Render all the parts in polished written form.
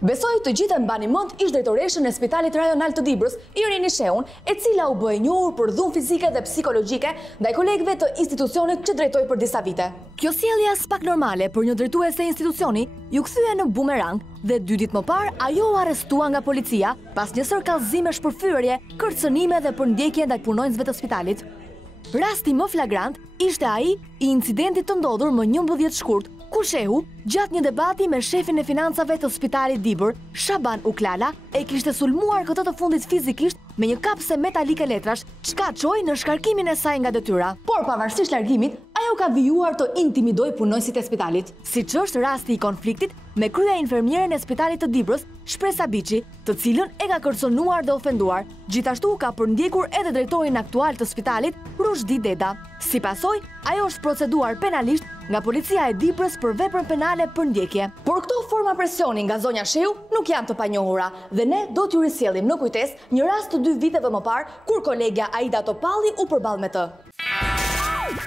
Besoj të gjithë e mbani mend ish drejtoreshën e Spitalit Rajonal të Dibrës, Irini Sheun, e cila u bë e njohur për dhunë fizike dhe psikologjike ndaj kolegëve të institucionit që drejtoi për disa vite. Kjo sjellje as pak normale për një drejtuese e institucioni ju kthye në bumerang dhe 2 ditë më parë ajo u arrestua nga policia pas një sër kallëzimesh për fyerje, kërcënime dhe përndjekje ndaj punonjësve të spitalit. Rasti më flagrant ishte ai i incidentit të ndodhur më 11 shkurt, ku shehu, gjatë një debati me shefin e financave të Spitalit Dibër, Shaban Uklala, e kishte sulmuar këtë të fundit fizikisht me një kapse metalike letrash, çka çoi në shkarkimin e saj nga detyra. Por pavarësisht largimit, ajo ka vijuar të intimidoj punonjësit e spitalit. Siç është rasti i konfliktit me krye infermierën e Spitalit të Dibrës, Shpresa Biçi, të cilën e ka kërcënuar dhe ofenduar. Gjithashtu ka përndjekur edhe drejtorin aktual të spitalit, Rushdi Deda. Si pasojë, ajo është proceduar penalisht nga policia e Dibrës për veprën penale për ndjekje. Por këto forma presioni nga zonja Sheu nuk janë të panjohura dhe ne do t'ju risjellim në kujtesë një rast të 2 viteve më parë kur kolegja Aida Topalli u përball me të.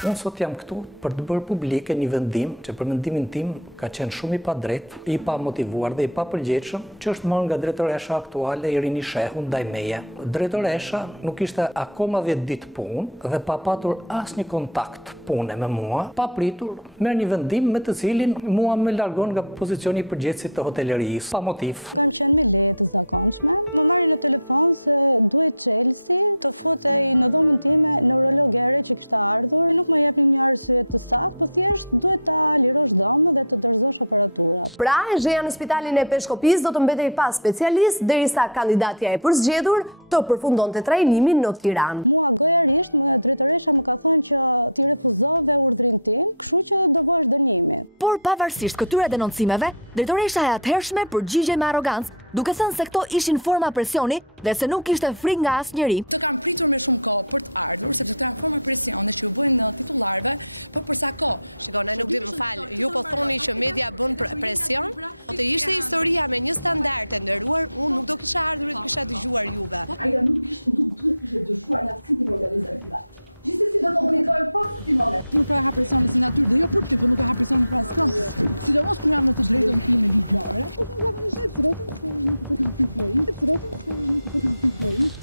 Unë sot jam këtu për të bërë publike një vendim që për mendimin tim ka qenë shumë i padrejtë, i pa motivuar dhe i pa përgjegjshëm, që është marrë nga drejtoresha aktuale Irini Shehu ndaj meje. Drejtoresha nuk ishte akoma 10 ditë punë dhe pa patur asnjë kontakt pune me mua, pa pritur, merr një vendim me të cilin mua më largon nga pozicioni i përgjegjësit të hotelerisë, pa motiv. Pra, zheja në spitalin e Peshkopis do të mbetej pa specialist derisa kandidatja e përzgjedhur të përfundonte trajnimin në Tiranë. Por pavarësisht këtyre denoncimeve, drejtoresha e atëhershme përgjigjej me arrogancë, duke thënë se këto ishin forma presioni dhe se nuk kishte frikë nga asnjëri.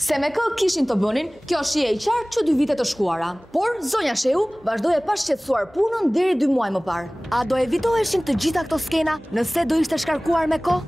Se me kë kishin të bënin, kjo shije i qartë që 2 vite të shkuara. Por zonja Sheu vazhdoi pa shqetësuar punën deri 2 muaj më parë. A do evitoheshin të gjitha këto skena nëse do ishte shkarkuar me kohë?